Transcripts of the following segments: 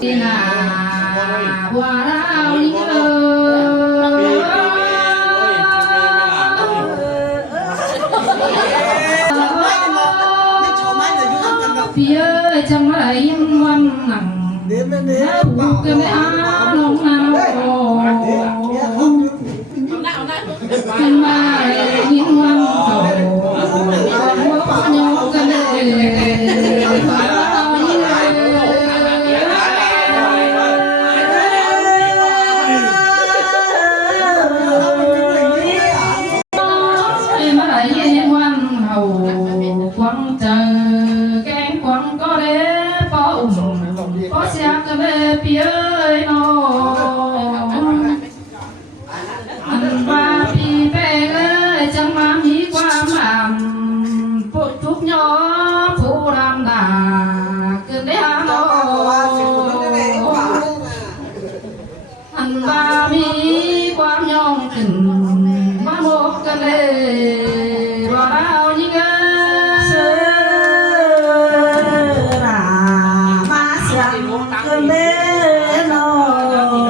ที่นาบัวเรานี่เอพี่เอ้ยจังไรยังวันหนังผูกกันอาลงน้ำเป็นมายินวันเขาโยกันมีความยองขึ้นมาโมกกันเลยว่าเรายิ่งเสือมาเสียงกันเลยน้อง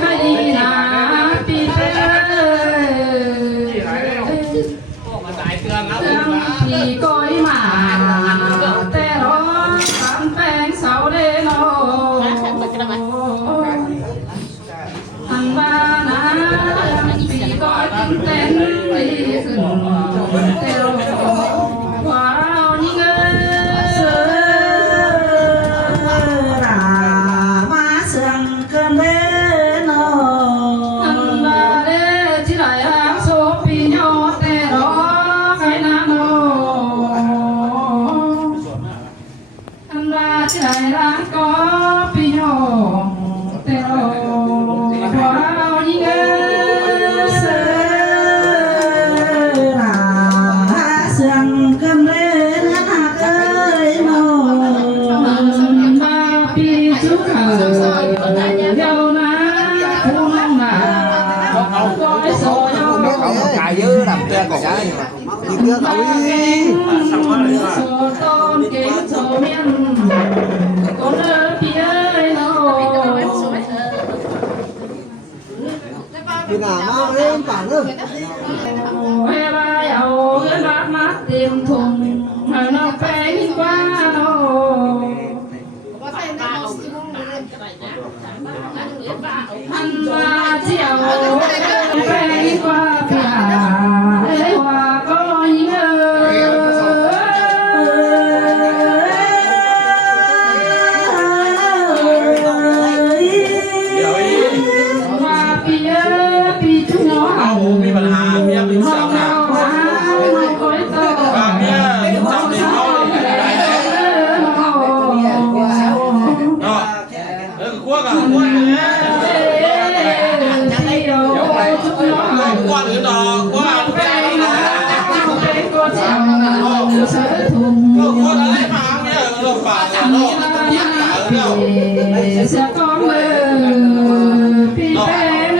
ใครดีนะปีเป้พี่ก้อยมาแต่รอแป้งเสาเดโนอันบ้านะปีก็กินเต้นดีขึ้นเตลว่าเรานี่เงเสือมาเสียงกันเดโนอันบ้าเดที่ไหนรักโซปีโยเตรอใครนาโนที่ไหนร้านก็พี่น้องแต่เราว่าเรายิ่งเสือเสียงกันเลยนะเอ้ยน้องมาพี่จุกเอ๋ยเดี๋ยวนะผู้น้องน่ะก็ไอ้โซ่ยอมเขาขายเยอะทำเตือนของยายยิงเตือนเขาอีกโซ่ต้นเก่งโซ่เมียนcon ơiพี่เอ้ยน้องพี่นามาเล่นป่าเลยเวลาเอาเงินบาทมาเต็มถุงให้น้องไปดีกว่าน้องอันว่าเที่ยวไปดีกว่าพี่เอ้ยว่าก็ยิ่งมีปัญหาเมียเป็นสาวนะบางเมียเจ้านี่เขาเนาะขั้วกับขั้วเนี่ยขั้วหรือดอกขั้วแป้งนะขั้วอะไรมาเนี่ยป่าเนาะเสียกองเลยพี่แป้ง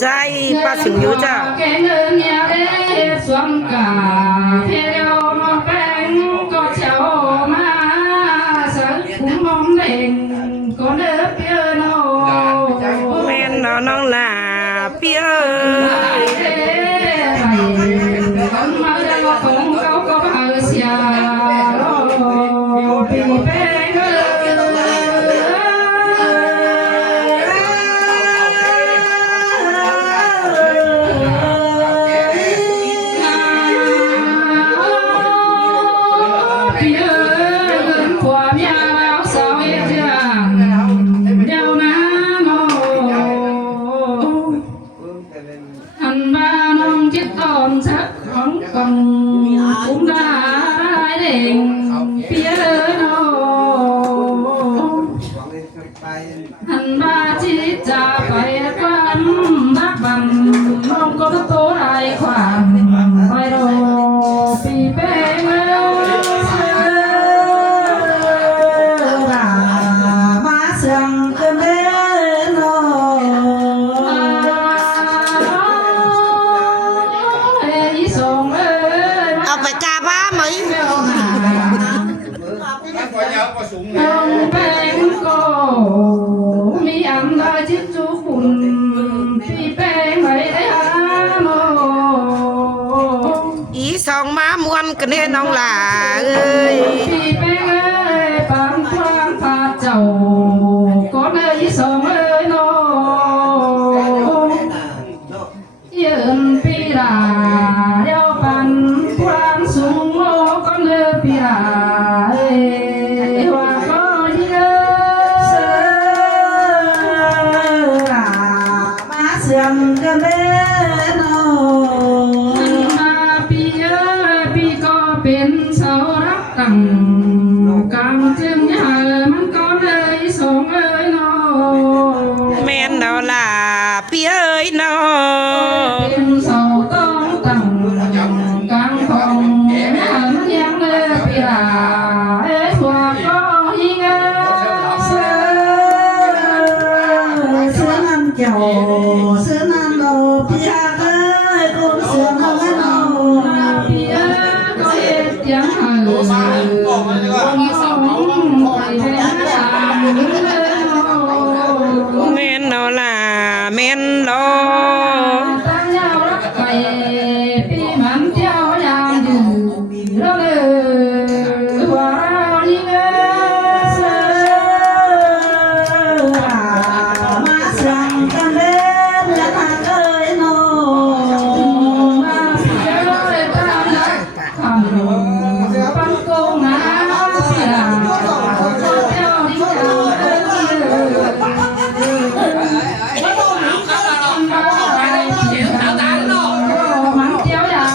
ใจป้าสิงห์อยู่จ้ะแกเงินเนี่ยเอ๊ะสวมกาเพียวมาแป้งก็เจ้ามาสักคุ้มมอมเด่งก็เด้อเพียวโนแม่นน้องลาพี่เอ้ยคนมาแล้วคงเขาก็หาเสียพี่แป้งcũng đã đèn phía đâu hành ba chỉ trả phải quan bác bằng không có กันเนี่ยน้องหลาเอ้ย พี่แป้งเอ้ยปางกวางพาเจ้าก็เอ้ยสองเอ้ยน้องยืนปีลาเดียวปันกวางสูงโลก็เอ้ยปีลาเอ้ยว่าก็เยอะ มาเสียงกันเด้อนอ มาปีเอ้ยปีก็เป็นเสารักตั้งกลางจึงใหญ่มันก็เอ้ยสองเอ้ยน้อง แม่นน้องหลาพี่เอ้ยน้อง เป็นเสาต้องตั้งกลางของหันยังเลยปีลาเอ้ยหัวก็ยิงเอ้ย เสื้อนั่นเกี่ยวเสื้อนั่นโดพี่ยาเอ้ยคนเสื้อนั่นโด ปีเอ้ยก็เอ็ดยังหันวันสองไปเป็นสามเลย แม่นน้องหลาแม่นน้อ ตั้งยาวรักไปปีมันเที่ยวยามอยู่แล้วเลยว่ายิงเอ้ย มาเสียงกันเด้อนและทางเอ้ยนอ มาเสียเลยตามรักคำปันโกงหาเสียเที่ยวยิ่งยาวมันเที่ยวยาม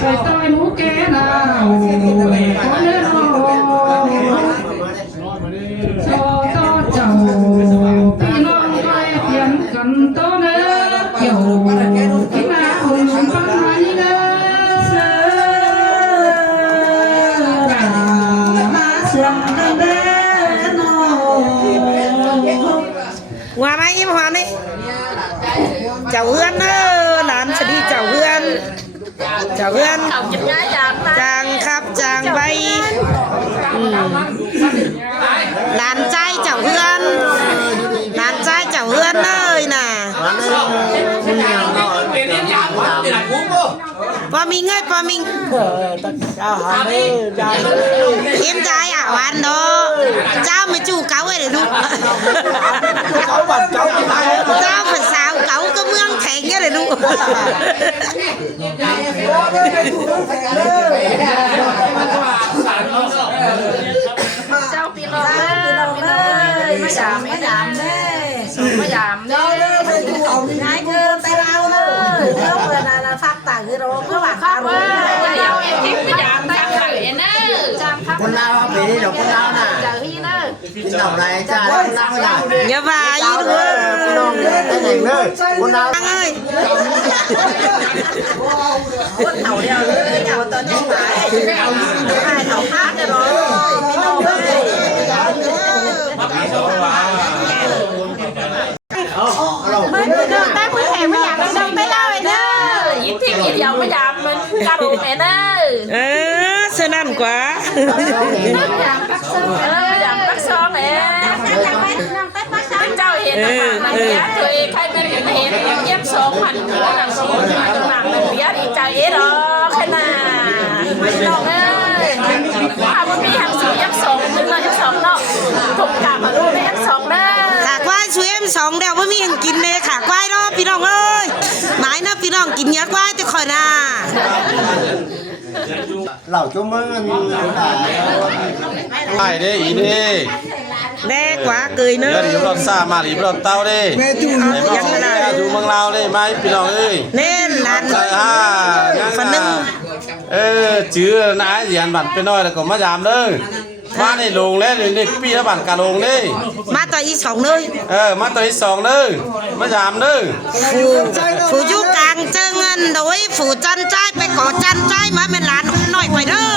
ไปต่อยหมูแกน่าคนเล่นโชว์ต่อเจ้าพี่น้องไปเปลี่ยนกันต่อเนื้อเกี่ยวกินหน้าคนฟังไหนเด้อ มาเสียงกันเด้อนอ ว่าไหมยิ้มหวานนี่เจ้าเฮือนเด้อหลานสดีเจ้าเฮือนเจ้าเฮือนจางครับจางใบหลานใจเจ้าเฮือนหลานใจเจ้าเฮือนเลยน่ะพอมีเงยพอมีเอ็มใจอ่ะวันเนาะเจ้าไม่จู่เก๋าเลยลูกเจ้าเป็นสาวเก๋าก็เมืองแข็งเลยลูก เจ้าปีนองเลยไม่ยามไม่ยามเด้ไม่ยามเด้ง่ายคือไปเราเลยเพื่อเปิดอะไรฟักต่างคือเราเพื่อว่าข้าวเดียวเองที่ไม่ยามได้ไข่เน้อจามครับคนเราปีนี้เดี๋ยวคนเราน่ะเจอพี่เน้อกินดอกไรจ้าคนเราน่ะ อย่าว่าอีกเลย น้องเด้อเองเด้อคนเรา ตั้งเอ้ย คนเต่าเดียวเลยเต่าตอนนี้หายเต่าพาจะร้อยพี่น้องเลยไม่เดินได้คุยแข่งไม่อยากเดินไปเล่าไอ้เน้อยิ้มที่ยิ้มยาวไม่อยากมันการลงแม่เน้อ เสื้อนั่นกว่า อยากปักซองอยากปักซองแหละเจ้าเห็นต่างๆนะเนี่ยตัวเองใครเป็นเห็นเยี่ยม2,000หัวหนังสีต่างๆเลยเนี่ยดีใจหรอแค่น่ะไม่ลองเลยถ้ามันมีทางสียักษ์2ถึงเราจะ2เนาะถูกกลับมาดูได้ยักษ์2เด้อ ขาควายช่วยสองเดียวไม่มีหยังกินเลยขาควายเนาะพี่น้องเอ้ยหมายนะพี่น้องกินเนื้อควายแต่คอยน่ะ เหล่าจุ้มมึง ไปเด้อีเด้ แน่กว่าเกยเนอะ เดี๋ยวเราซ่ามาหลีเราเต้าเด้ยังไงอยู่เมืองลาวเด้ไหมพี่น้องเอ้ย เน่นหลาน ใช่ฮะ ฟันนึง จื้อนะเหยียนบัตรไปน้อยแล้วก็มายามเด้อมาในโรงแล้วนี่ปีละบัตรกะโรงเด้ มาต่ออีสองเลย มาตัวที่2เด้อมายามเด้อ ฝูอยู่กลางเจอเงินโดยฝูจันใจไปก่อจันใจมาเป็นหลานน้อยไปเด้อ